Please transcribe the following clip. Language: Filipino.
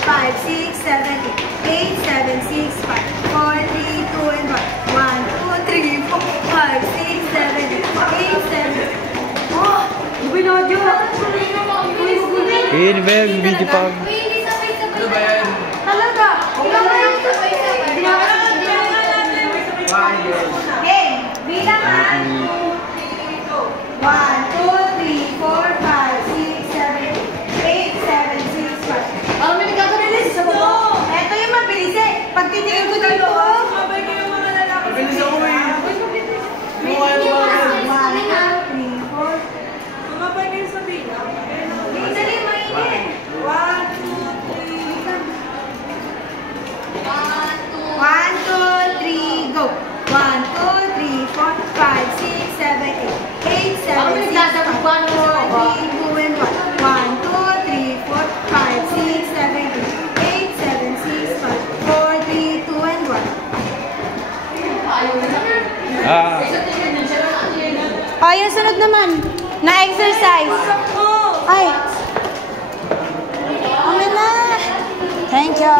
5, 6, 7, 8, 7, 6, 5, 4, 3, 2, and 1. 1, 2, 3, 4, 5, 6, 7, 8, 7. Oh! Binodyo! Hindi ba yung video pa? Ano ba yan? Talaga! Ilan ba yung sabay-sabay? Hey! Bilang ha! 1, 2, 3, 4, 5, 6, 7, 8, 7, 6, 5. Oh, may nagkakabilis sa baba. Ito yung mabilis eh. Pag titigil ko dito, sabay kayo mga lalaki. Mabilis ako eh. One, 2, 3, 4. Sumabay kayo sa bilang. Dali, mainit. 1, 2, 3, go. 1, 2, 3, 4, 5, 6, 7, 8, 8, 7, 6, 5. 4, 3, 2, and 1. 1, 2, 3, 4, 5, 6, 7, 8, 8, 7, 6, 5. 4, 3, 2, and 1. Oh, yung sunod naman. Na-exercise. Ay. Amin na. Thank you.